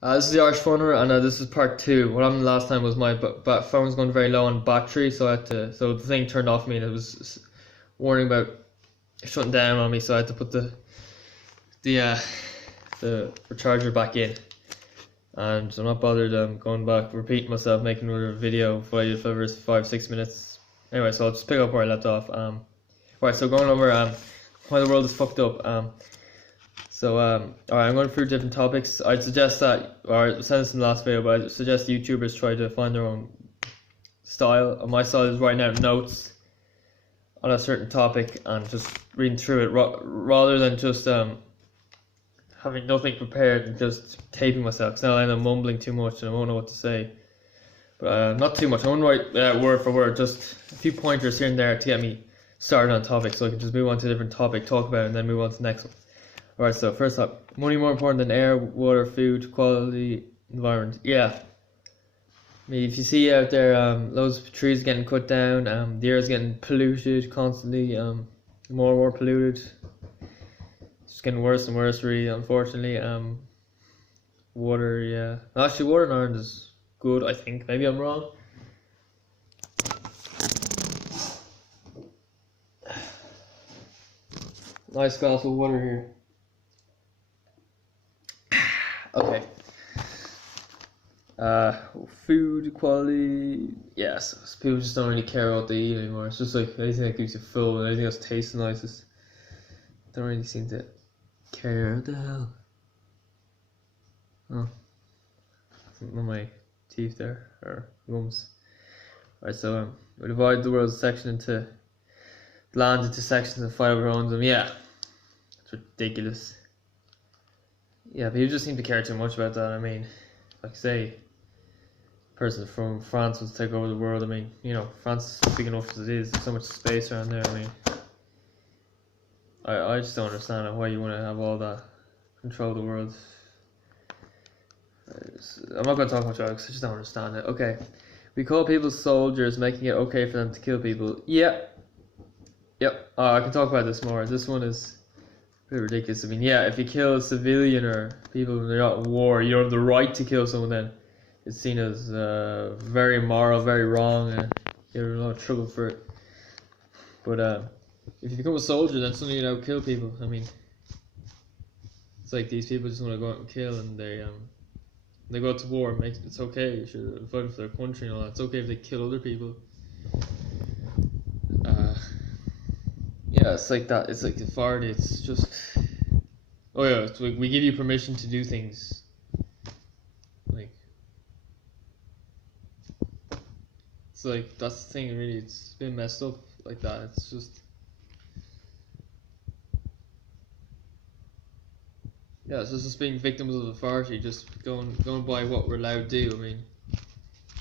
This is the Irish Funner, and this is part two. What happened last time was my phone was going very low on battery, so so the thing turned off me, and it was warning about shutting down on me, so I had to put the uh, the charger back in, and I'm not bothered going back, repeating myself, making another video for 5 6 minutes. Anyway, so I'll just pick up where I left off. Right, so going over why the world is fucked up. Alright, I'm going through different topics. I'd suggest that, or I said this in the last video, but I suggest YouTubers try to find their own style. My style is writing out notes on a certain topic and just reading through it rather than just having nothing prepared and just taping myself, because now I end up mumbling too much and I won't know what to say. But not too much. I won't write word for word, just a few pointers here and there to get me started on topic, so I can just move on to a different topic, talk about it, and then move on to the next one. Alright, so first up, money more important than air, water, food, quality, environment. Yeah. I mean, if you see out there, loads of trees getting cut down, the air is getting polluted constantly, more and more polluted. It's getting worse and worse, really, unfortunately. Water, yeah. Actually, water in Ireland is good, I think. Maybe I'm wrong. Nice glass of water here. Okay. Food quality. Yes, people just don't really care what they eat anymore. It's just like anything that keeps you full and anything else tastes nice. Just don't really seem to care. What the hell? Oh, on my teeth there or gums. Alright, so we divide the world's section into land into sections and fight over owns them. Yeah, it's ridiculous. Yeah, people just seem to care too much about that. I mean, like say, a person from France wants to take over the world. I mean, France is big enough as it is. There's so much space around there. I mean, I just don't understand why you want to have all that control of the world. I'm not going to talk much about it because I just don't understand it. Okay, we call people soldiers, making it okay for them to kill people. Yep. I can talk about this more. This one is pretty ridiculous. I mean, yeah, if you kill a civilian or people when they're not in war, you don't have the right to kill someone. Then it's seen as very immoral, very wrong, and you're in a lot of trouble for it. But if you become a soldier, then suddenly you don't kill people. I mean, it's like these people just want to go out and kill, and they go to war. It's okay. You should fight for their country and all that. It's okay if they kill other people. Yeah, it's like that. It's like the authority. It's just, oh yeah, it's like we give you permission to do things. Like, it's like that's the thing. Really, it's been messed up like that. It's just, yeah, it's just being victims of authority. Just going by what we're allowed to do. I mean,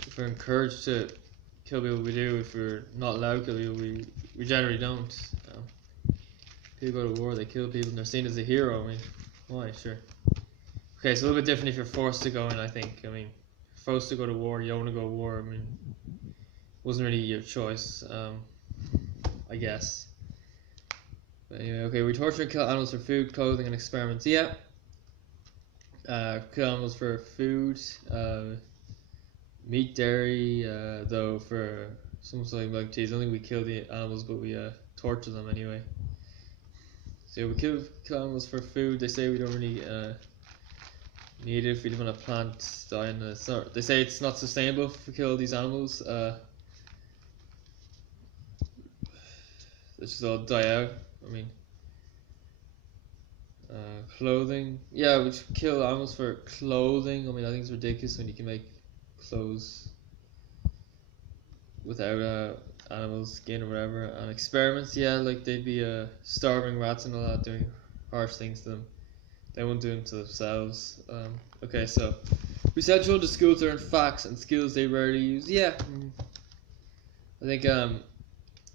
if we're encouraged to kill people, we do. If we're not allowed to kill people, we generally don't. People go to war, they kill people, and they're seen as a hero. I mean, why? Sure. Okay, it's a little bit different if you're forced to go in, I think. I mean, forced to go to war, you don't want to go to war. I mean, it wasn't really your choice, I guess. But anyway, okay, we torture and kill animals for food, clothing, and experiments. Yeah. Kill animals for food, meat, dairy, though for something like cheese. I don't think we kill the animals, but we torture them anyway. So we kill animals for food. They say we don't really need it if we live on a plant diet. They say it's not sustainable if we kill these animals. They just all die out. I mean, clothing. Yeah, we should kill animals for clothing. I mean, I think it's ridiculous when you can make clothes without animals' skin or whatever. And experiments, yeah, like they'd be starving rats and all that, doing harsh things to them. They won't do them to themselves. Okay, so we send children to school to learn facts and skills they rarely use. Yeah, I think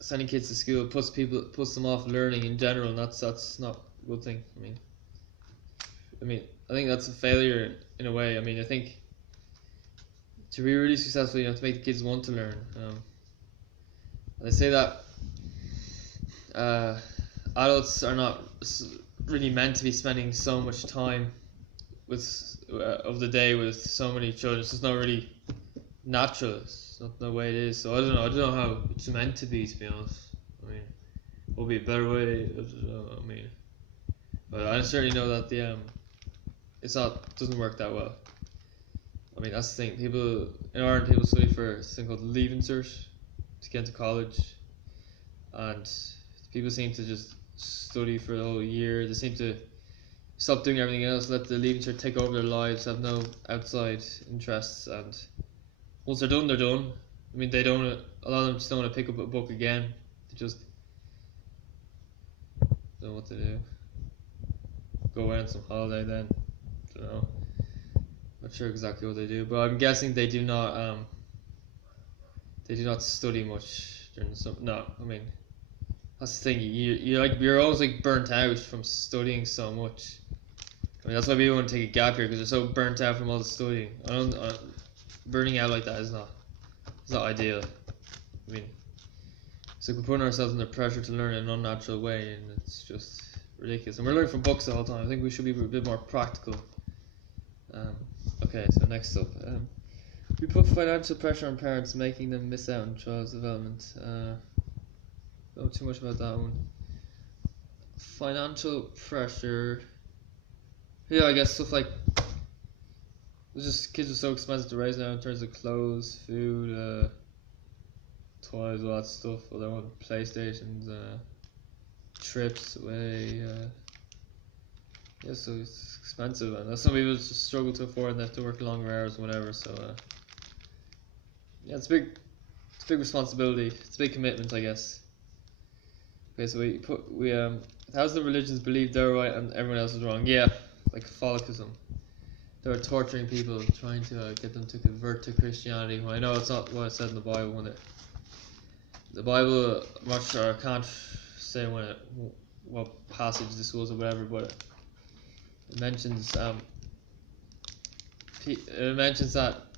sending kids to school puts them off learning in general, and that's not a good thing. I mean, I think that's a failure in a way. I mean, I think to be really successful, you have to make the kids want to learn. They say that adults are not really meant to be spending so much time of the day with so many children. It's just not really natural. It's not the way it is. So I don't know. I don't know how it's meant to be. To be honest, I mean, what would be a better way? I don't know. I mean, but I certainly know that doesn't work that well. I mean, that's the thing. People in Ireland, people study for a thing called Leaving Cert to get into college, and people seem to just study for the whole year. They seem to stop doing everything else, let the Leaving Cert take over their lives, have no outside interests, and once they're done, they're done. I mean, they don't. A lot of them just don't want to pick up a book again. They just don't know what to do. Go away on some holiday then. I don't know. Not sure exactly what they do, but I'm guessing they do not. They do not study much during the summer. No, I mean, that's the thing. You're always like burnt out from studying so much. I mean, that's why people want to take a gap year, because they're so burnt out from all the studying. Burning out like that is not ideal. I mean, it's like we're putting ourselves under pressure to learn in an unnatural way, and it's just ridiculous. And we're learning from books the whole time. I think we should be a bit more practical. Okay, so next up, we put financial pressure on parents, making them miss out on child's development. Don't know too much about that one. Financial pressure. Yeah, I guess stuff like kids are so expensive to raise now in terms of clothes, food, toys, all that stuff. Well, they want PlayStations, trips away. Yeah, so it's expensive, and some people just struggle to afford, and they have to work longer hours, whatever. So, yeah, it's a big responsibility. It's a big commitment, I guess. Okay, so how's the religions believe they're right and everyone else is wrong? Yeah, like Catholicism. They're torturing people, trying to get them to convert to Christianity. Well, I know it's not what it said in the Bible. The Bible, I'm not sure, I can't say what passage this was or whatever, but it mentions that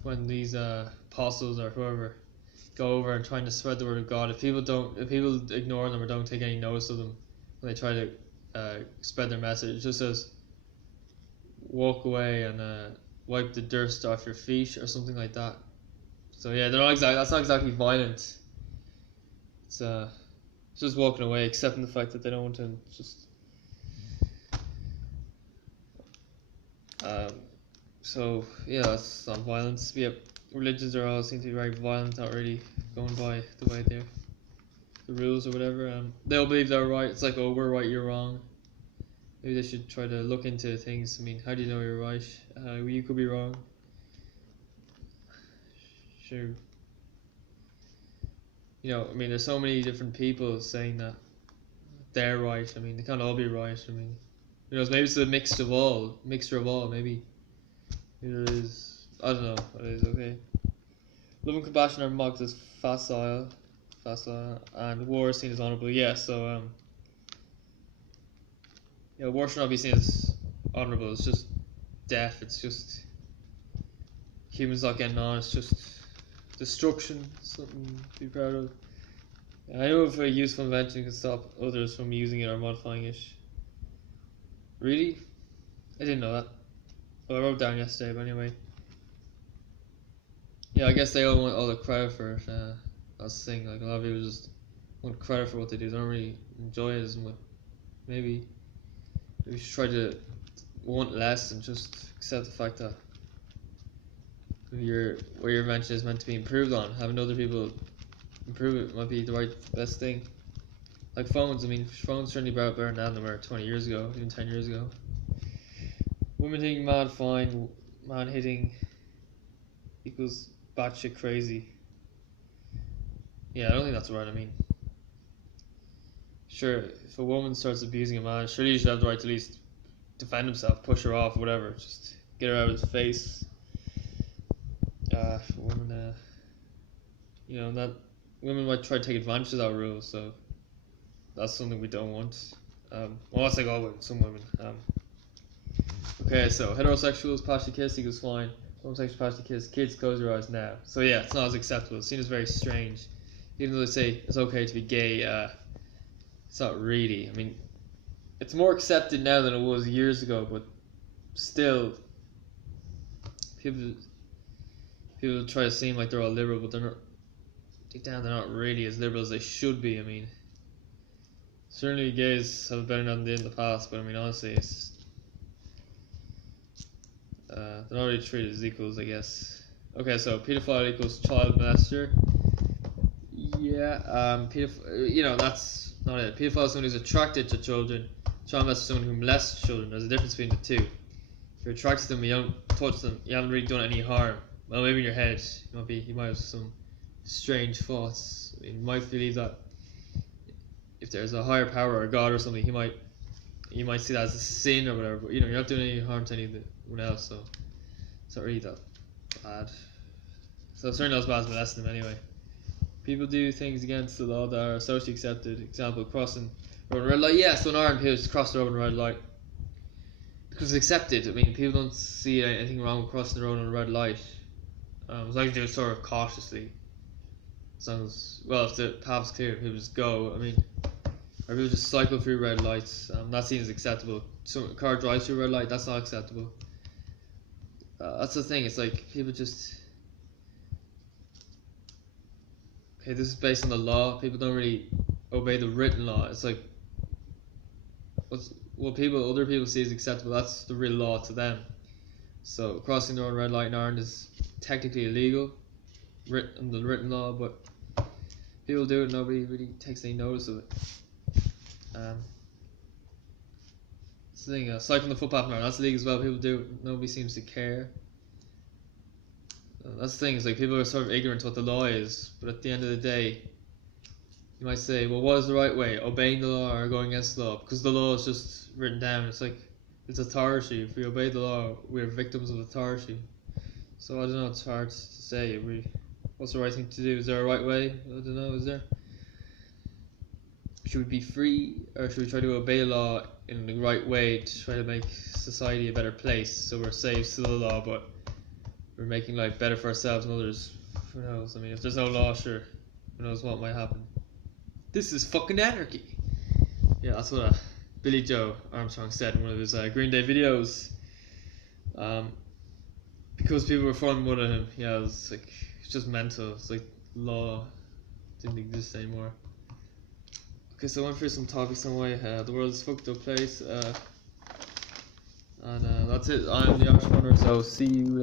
when these apostles or whoever go over and trying to spread the word of God, if people ignore them or don't take any notice of them when they try to spread their message, it just says walk away and wipe the dust off your feet or something like that. So yeah, that's not exactly violent. It's just walking away, accepting the fact that they don't want to just. So yeah, that's not violence. Yeah, religions all seem to be very violent, not really going by the way the rules or whatever. They'll believe they're right. It's like, oh, we're right, you're wrong. Maybe they should try to look into things. I mean, how do you know you're right? You could be wrong. Sure. I mean, there's so many different people saying that they're right. I mean, they can't all be right. I mean, maybe it's a mixture of all. Maybe it is. I don't know. It is okay. Love and compassion are mocked as facile, and war is seen as honorable. Yeah. So war should not be seen as honorable. It's just death. It's just humans not getting on. It's just destruction. Something to be proud of. I know if a useful invention can stop others from using it or modifying it. Really? I didn't know that. Well, I wrote down yesterday, but anyway. Yeah, I guess they all want all the credit for it. That's the thing. Like, a lot of people just want credit for what they do. They don't really enjoy it as much. Maybe we should try to want less and just accept the fact that what your invention is meant to be improved on. Having other people improve it might be the best thing. Like phones. I mean, phones certainly better now than they were 20 years ago, even 10 years ago. Women hitting man fine, man hitting equals batshit crazy. Yeah, I don't think that's right. I mean, sure, if a woman starts abusing a man, surely you should have the right to at least defend himself, push her off, whatever. Just get her out of his face. Women, that women might try to take advantage of that rule, so that's something we don't want. Well, that's like all women, some women. Okay, so heterosexuals pass the kiss equals fine. Homosexuals pass the kiss. Kids, close your eyes now. So yeah, it's not as acceptable. It's seen as very strange. Even though they say it's okay to be gay, it's not really. I mean, it's more accepted now than it was years ago, but still, people try to seem like they're all liberal, but they're not. Deep down, they're not really as liberal as they should be. I mean, certainly gays have it better than they did in the past, but I mean, honestly, it's they're not really treated as equals, I guess. Okay, so pedophile equals child molester. Yeah, you know, that's not it. Pedophile is someone who's attracted to children. Child molester is someone who molests children. There's a difference between the two. If you're attracted to them, you don't touch them, you haven't really done any harm. Well, maybe in your head, you might have some strange thoughts. I mean, you might believe that if there's a higher power or God or something, you might see that as a sin or whatever. But you know, you're not doing any harm to anyone else, so it's not really that bad. So it's certainly not as bad as molesting them anyway. People do things against the law that are socially accepted. Example, crossing road and red light. Yeah, so in Ireland, people just cross the road and red light because it's accepted. I mean, people don't see anything wrong with crossing the road on a red light. As long as you do it sort of cautiously. As long as, well, if the path's clear, people just go. I mean, or people just cycle through red lights. That seems acceptable. So a car drives through a red light, that's not acceptable. That's the thing. It's like people just. Okay, this is based on the law. People don't really obey the written law. It's like what other people see as acceptable. That's the real law to them. So crossing the road red light in Ireland is technically illegal, written the written law, but people do it. Nobody really takes any notice of it. It's the thing. Cycling the footpath in Ireland, that's illegal as well. People do it. Nobody seems to care. That's the thing, is like people are sort of ignorant to what the law is, but at the end of the day, you might say, well, what is the right way? Obeying the law or going against the law? Because the law is just written down. It's like, it's authority. If we obey the law, we're victims of authority. So I don't know, it's hard to say. What's the right thing to do? Is there a right way? I don't know, is there? Should we be free, or should we try to obey the law in the right way to try to make society a better place, so we're slaves to the law, but we're making life better for ourselves and others? Who knows? I mean, if there's no law, sure, who knows what might happen. This is fucking anarchy. Yeah, that's what Billy Joe Armstrong said in one of his Green Day videos. Because people were falling mud at him, yeah, it's just mental. It's like law didn't exist anymore. Okay, so I went through some topics on why the world is a fucked up place. And that's it. I'm the Irish Runner, so see you later.